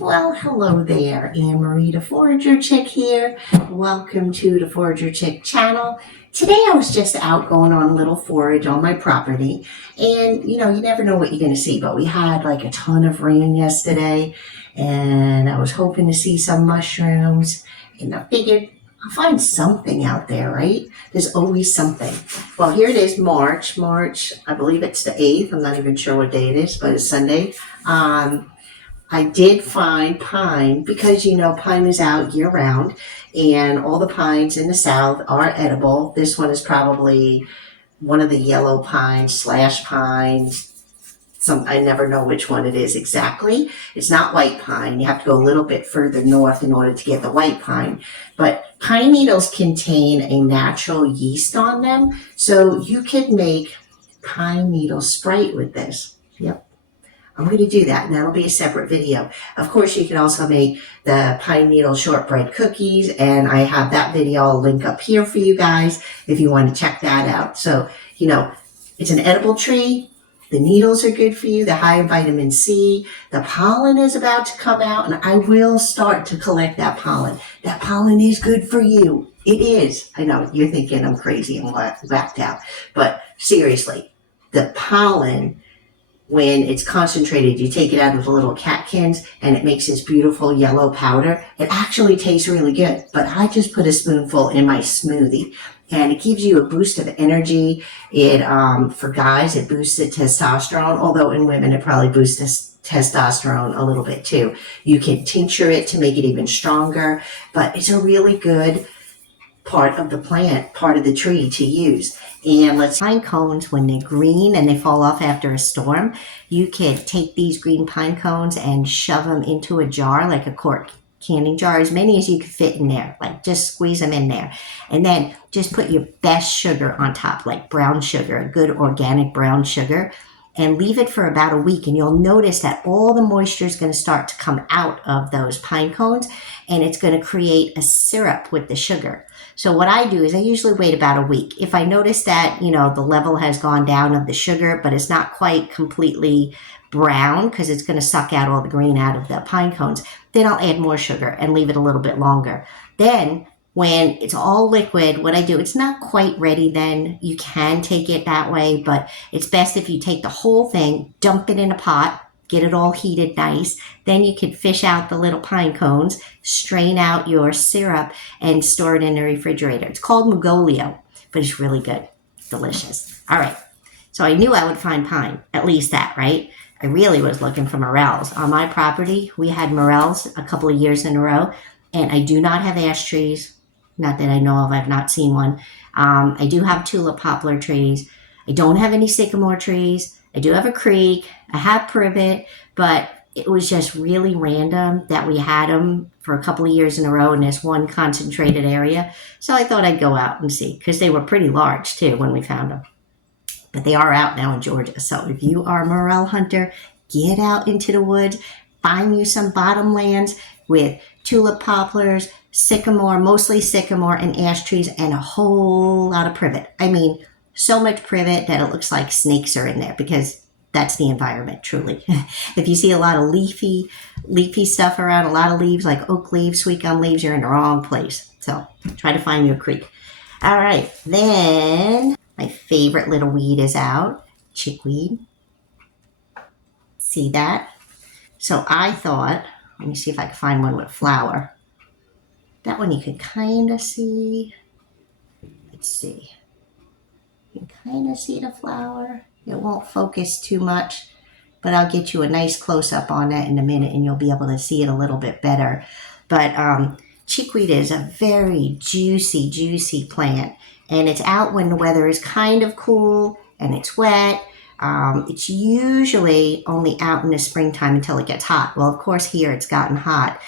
Well, hello there, Anne-Marie the Forager Chick here. Welcome to the Forager Chick channel. Today I was just out going on a little forage on my property, and you never know what you're going to see, but we had like a ton of rain yesterday, and I was hoping to see some mushrooms, and I figured I'll find something out there, right? There's always something. Well, here it is, March, I believe it's the 8th. I'm not even sure what day it is, but it's Sunday. I did find pine because, pine is out year round and all the pines in the south are edible. This one is probably one of the yellow pines, slash pines. I never know which one it is exactly. It's not white pine. You have to go a little bit further north in order to get the white pine. But pine needles contain a natural yeast on them. So you could make pine needle Sprite with this. Yep. I'm going to do that, and that'll be a separate video. Of course, you can also make the pine needle shortbread cookies, and I have that video. I'll link up here for you guys if you want to check that out. So, it's an edible tree. The needles are good for you. They're high in vitamin C. The pollen is about to come out, and I will start to collect that pollen. That pollen is good for you. It is. I know, you're thinking I'm crazy and whacked out. But seriously, the pollen, when it's concentrated, you take it out of the little catkins and it makes this beautiful yellow powder. It actually tastes really good, but I just put a spoonful in my smoothie and it gives you a boost of energy. For guys, it boosts the testosterone, although in women, it probably boosts testosterone a little bit too. You can tincture it to make it even stronger, but it's a really good part of the plant, part of the tree to use. And pine cones, when they're green and they fall off after a storm, you can take these green pine cones and shove them into a jar, like a quart canning jar, as many as you can fit in there. Like just squeeze them in there. And then just put your best sugar on top, like brown sugar, a good organic brown sugar, and leave it for about a week. And you'll notice that all the moisture is going to start to come out of those pine cones, and it's going to create a syrup with the sugar. So what I do is I usually wait about a week. If I notice that, the level has gone down of the sugar, but it's not quite completely brown because it's going to suck out all the green out of the pine cones, then I'll add more sugar and leave it a little bit longer. Then when it's all liquid, what I do, it's not quite ready then. You can take it that way, but it's best if you take the whole thing, dump it in a pot, get it all heated nice. Then you can fish out the little pine cones, strain out your syrup, and store it in the refrigerator. It's called Mugolio, but it's really good. Delicious. All right. So I knew I would find pine, at least that, right? I really was looking for morels. On my property, we had morels a couple of years in a row, and I do not have ash trees. Not that I know of. I've not seen one. I do have tulip poplar trees. I don't have any sycamore trees. I do have a creek. I have privet, but it was just really random that we had them for a couple of years in a row in this one concentrated area. So I thought I'd go out and see, because they were pretty large too when we found them. But they are out now in Georgia. So if you are a morel hunter, get out into the woods, find you some bottomlands with tulip poplars, sycamore, mostly sycamore and ash trees, and a whole lot of privet. I mean, so much privet that it looks like snakes are in there, because that's the environment, truly. If you see a lot of leafy stuff around, a lot of leaves like oak leaves, sweet gum leaves, you're in the wrong place. So try to find your creek. All right, then my favorite little weed is out, chickweed. See that? So I thought, let me see if I can find one with flower. That one you can kind of see. Let's see. You can kind of see the flower. It won't focus too much, but I'll get you a nice close-up on that in a minute, and you'll be able to see it a little bit better. But chickweed is a very juicy plant, and it's out when the weather is kind of cool and it's wet. It's usually only out in the springtime until it gets hot. Well, of course, here it's gotten hot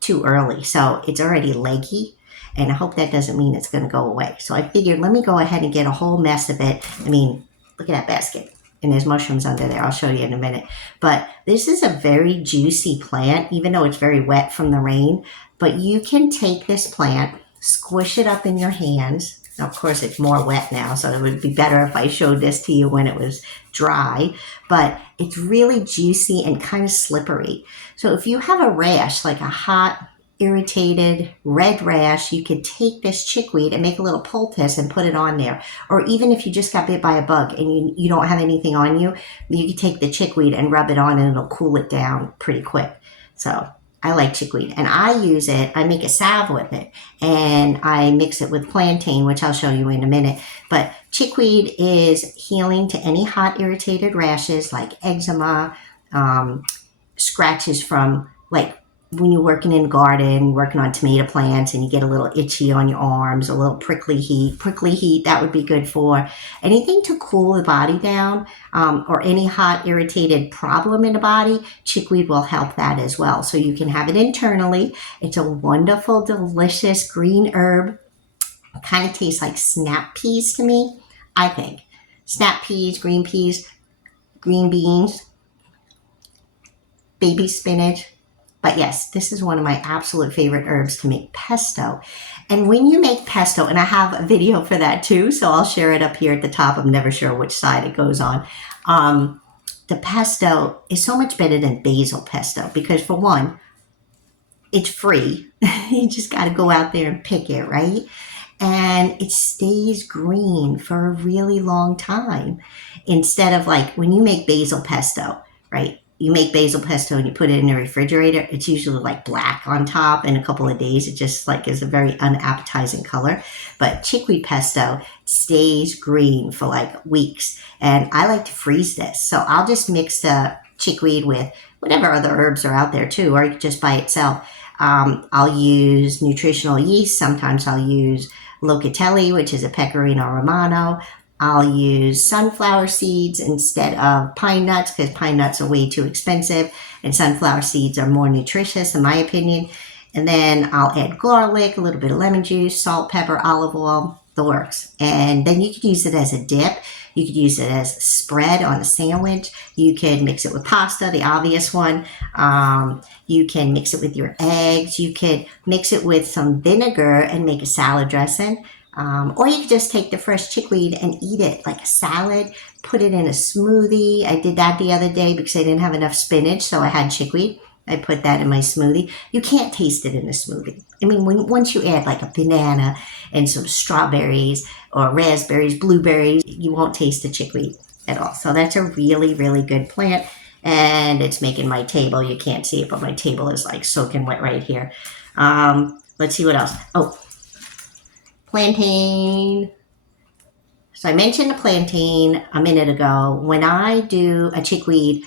too early, so it's already leggy. And I hope that doesn't mean it's going to go away. So I figured, let me go ahead and get a whole mess of it. I mean, look at that basket. And there's mushrooms under there. I'll show you in a minute. But this is a very juicy plant, even though it's very wet from the rain. But you can take this plant, squish it up in your hands. Now, of course, it's more wet now, so it would be better if I showed this to you when it was dry. But it's really juicy and kind of slippery. So if you have a rash, like a hot, irritated red rash, you could take this chickweed and make a little poultice and put it on there. Or even if you just got bit by a bug and you don't have anything on you, you could take the chickweed and rub it on and it'll cool it down pretty quick. So I like chickweed, and I use it, I make a salve with it, and I mix it with plantain, which I'll show you in a minute. But chickweed is healing to any hot, irritated rashes like eczema, scratches from, like, when you're working in the garden, working on tomato plants, and you get a little itchy on your arms, a little prickly heat, that would be good for. Anything to cool the body down, or any hot, irritated problem in the body, chickweed will help that as well. So you can have it internally. It's a wonderful, delicious green herb. It kind of tastes like snap peas to me, I think. Snap peas, green beans, baby spinach. But yes, this is one of my absolute favorite herbs to make pesto. And when you make pesto, and I have a video for that too, so I'll share it up here at the top. I'm never sure which side it goes on. The pesto is so much better than basil pesto because, for one, it's free. You just got to go out there and pick it, right? And it stays green for a really long time. Instead of, like, when you make basil pesto, right? You make basil pesto and you put it in the refrigerator, it's usually like black on top. In a couple of days, it just like is a very unappetizing color. But chickweed pesto stays green for like weeks. And I like to freeze this. So I'll just mix the chickweed with whatever other herbs are out there too, or just by itself. I'll use nutritional yeast. Sometimes I'll use locatelli, which is a pecorino romano. I'll use sunflower seeds instead of pine nuts because pine nuts are way too expensive and sunflower seeds are more nutritious in my opinion. And then I'll add garlic, a little bit of lemon juice, salt, pepper, olive oil, the works. And then you could use it as a dip. You could use it as a spread on a sandwich. You could mix it with pasta, the obvious one. You can mix it with your eggs. You could mix it with some vinegar and make a salad dressing. Or you could just take the fresh chickweed and eat it like a salad, put it in a smoothie. I did that the other day because I didn't have enough spinach, so I had chickweed. I put that in my smoothie. You can't taste it in a smoothie. I mean, once you add like a banana and some strawberries or raspberries, blueberries, you won't taste the chickweed at all. So that's a really, really good plant. And it's making my table. You can't see it, but my table is like soaking wet right here. Let's see what else. Oh, plantain. So I mentioned the plantain a minute ago. When I do a chickweed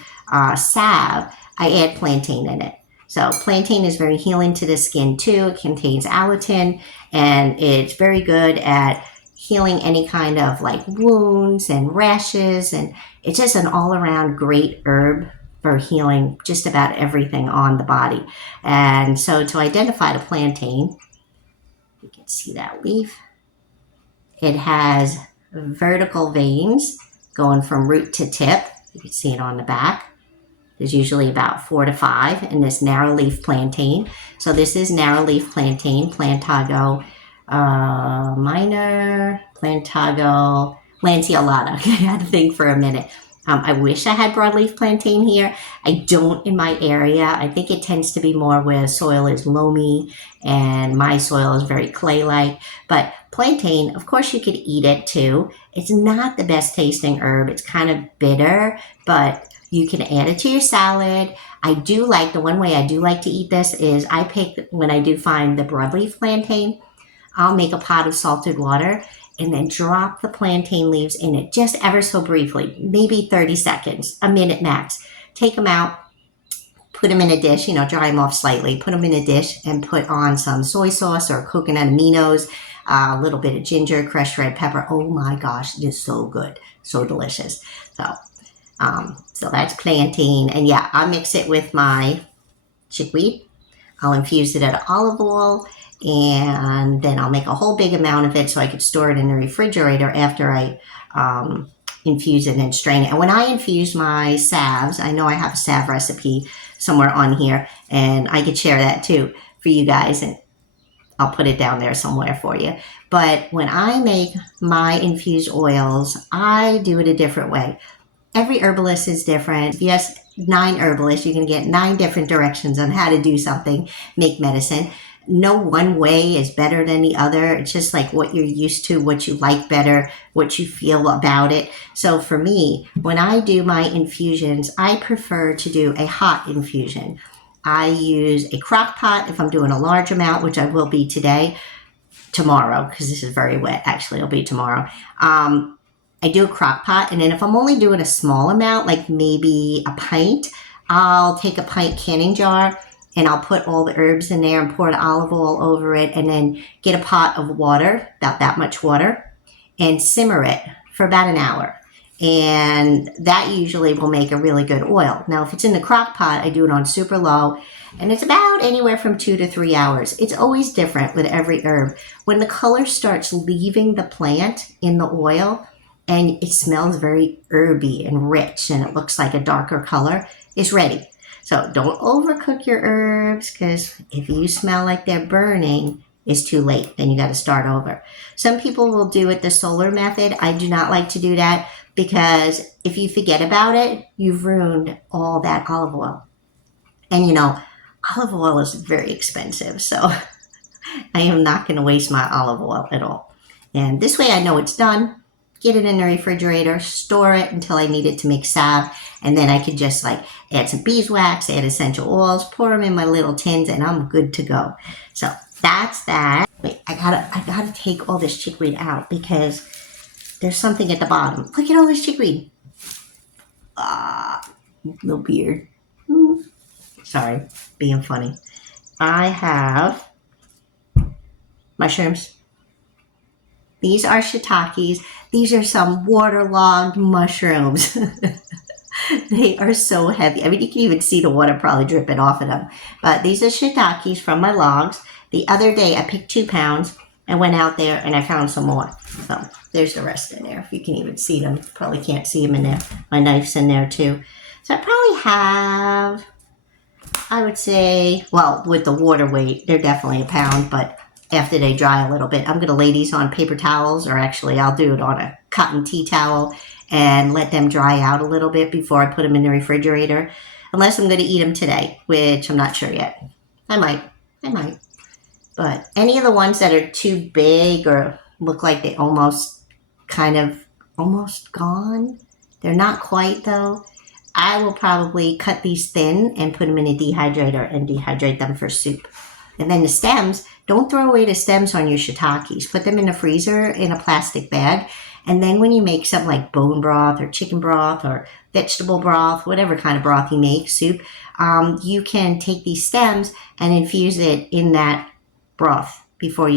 salve, I add plantain in it. So plantain is very healing to the skin too. It contains allicin, and it's very good at healing any kind of like wounds and rashes, and it's just an all-around great herb for healing just about everything on the body. And so to identify the plantain, you can see that leaf. It has vertical veins going from root to tip. You can see it on the back. There's usually about 4 to 5 in this narrow leaf plantain. So this is narrow leaf plantain, Plantago minor, Plantago lanceolata. I had to think for a minute. I wish I had broadleaf plantain here. I don't in my area. I think it tends to be more where soil is loamy and my soil is very clay-like. But plantain, of course you could eat it too. It's not the best tasting herb. It's kind of bitter, but you can add it to your salad. I do like, the one way I do like to eat this is I pick, when I do find the broadleaf plantain, I'll make a pot of salted water and then drop the plantain leaves in it just ever so briefly, maybe 30 seconds, a minute max. Take them out, put them in a dish, dry them off slightly, put them in a dish and put on some soy sauce or coconut aminos, a little bit of ginger, crushed red pepper. Oh my gosh, it is so good, so delicious. So that's plantain. And yeah, I'll mix it with my chickweed. I'll infuse it at olive oil, and then I'll make a whole big amount of it so I could store it in the refrigerator after I infuse it and strain it. And when I infuse my salves, I know I have a salve recipe somewhere on here, and I could share that too for you guys. And I'll put it down there somewhere for you. But when I make my infused oils, I do it a different way. Every herbalist is different. Yes, 9 herbalists, you can get 9 different directions on how to do something, make medicine. No one way is better than the other. It's just like what you're used to, what you like better, what you feel about it. So for me, when I do my infusions, I prefer to do a hot infusion. I use a crock pot if I'm doing a large amount, which I will be tomorrow, because this is very wet. Actually, it'll be tomorrow. I do a crock pot, and then if I'm only doing a small amount, like maybe a pint, I'll take a pint canning jar and I'll put all the herbs in there and pour the olive oil over it, and then get a pot of water, about that much water, and simmer it for about an hour. And that usually will make a really good oil. Now, if it's in the crock pot, I do it on super low, and it's about anywhere from 2 to 3 hours. It's always different with every herb. When the color starts leaving the plant in the oil, and it smells very herby and rich, and it looks like a darker color, it's ready. So don't overcook your herbs, because if you smell like they're burning, it's too late. Then you got to start over. Some people will do it the solar method. I do not like to do that, because if you forget about it, you've ruined all that olive oil. And you know, olive oil is very expensive, so I am not going to waste my olive oil at all. And this way I know it's done. Get it in the refrigerator, store it until I need it to make salve, and then I could just like add some beeswax, add essential oils, pour them in my little tins, and I'm good to go. So that's that. Wait, I gotta take all this chickweed out, because there's something at the bottom. Look at all this chickweed. No beard. Sorry, being funny. I have mushrooms. These are shiitakes. These are some waterlogged mushrooms. They are so heavy. I mean, you can even see the water probably dripping off of them. But these are shiitakes from my logs. The other day, I picked 2 pounds. I went out there and I found some more. So there's the rest in there. If you can even see them. Probably can't see them in there. My knife's in there too. So I probably have, I would say, well, with the water weight, they're definitely a pound, but after they dry a little bit, I'm going to lay these on paper towels, or actually I'll do it on a cotton tea towel and let them dry out a little bit before I put them in the refrigerator. Unless I'm going to eat them today, which I'm not sure yet. I might. But any of the ones that are too big or look like they almost gone, they're not quite though, I will probably cut these thin and put them in a dehydrator and dehydrate them for soup. And then the stems, don't throw away the stems on your shiitakes. Put them in the freezer in a plastic bag. And then when you make some like bone broth or chicken broth or vegetable broth, whatever kind of broth you make, soup, you can take these stems and infuse it in that broth before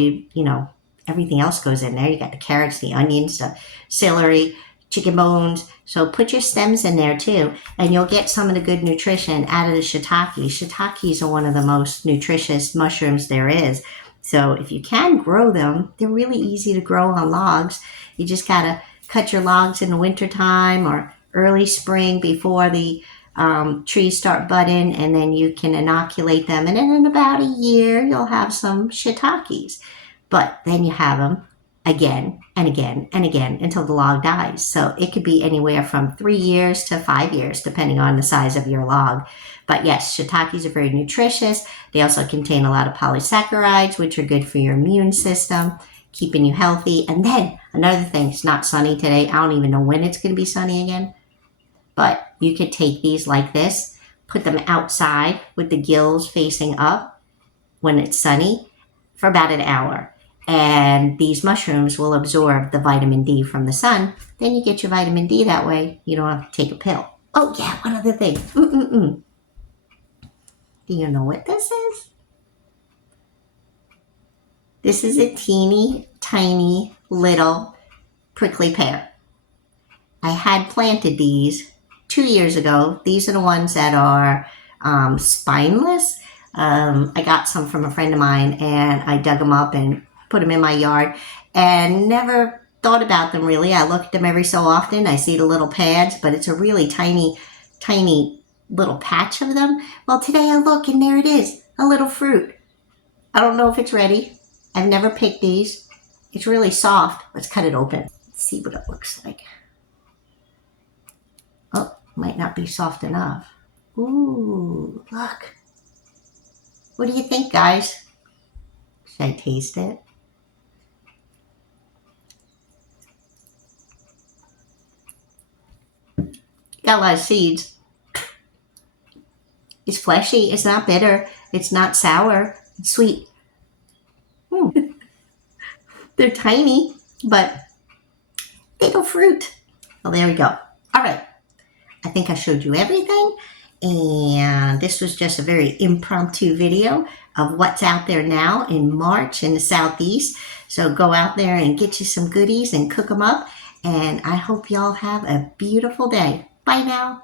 everything else goes in there. You got the carrots, the onions, the celery, chicken bones. So put your stems in there too, and you'll get some of the good nutrition out of the shiitakes. Shiitakes are one of the most nutritious mushrooms there is. So if you can grow them, they're really easy to grow on logs. You just gotta cut your logs in the wintertime or early spring before the trees start budding, and then you can inoculate them. And then in about a year, you'll have some shiitakes. But then you have them again and again and again until the log dies. So it could be anywhere from 3 years to 5 years, depending on the size of your log. But yes, shiitakes are very nutritious. They also contain a lot of polysaccharides, which are good for your immune system, keeping you healthy. And then another thing, it's not sunny today. I don't even know when it's going to be sunny again. But you could take these like this, put them outside with the gills facing up when it's sunny for about an hour. And these mushrooms will absorb the vitamin D from the sun. Then you get your vitamin D that way. You don't have to take a pill. Oh yeah, one other thing. Do you know what this is? This is a teeny tiny little prickly pear. I had planted these 2 years ago. These are the ones that are spineless. I got some from a friend of mine, and I dug them up and put them in my yard and never thought about them really. I look at them every so often. I see the little pads, but it's a really tiny little patch of them. Well, today I look and there it is, a little fruit. I don't know if it's ready. I've never picked these. It's really soft. Let's cut it open. Let's see what it looks like. Oh, might not be soft enough. Ooh, look. What do you think, guys? Should I taste it? Got a lot of seeds. It's fleshy. It's not bitter. It's not sour. It's sweet. They're tiny, but they go fruit. Well, there we go. All right. I think I showed you everything. And this was just a very impromptu video of what's out there now in March in the Southeast. So go out there and get you some goodies and cook them up. And I hope y'all have a beautiful day. Bye now.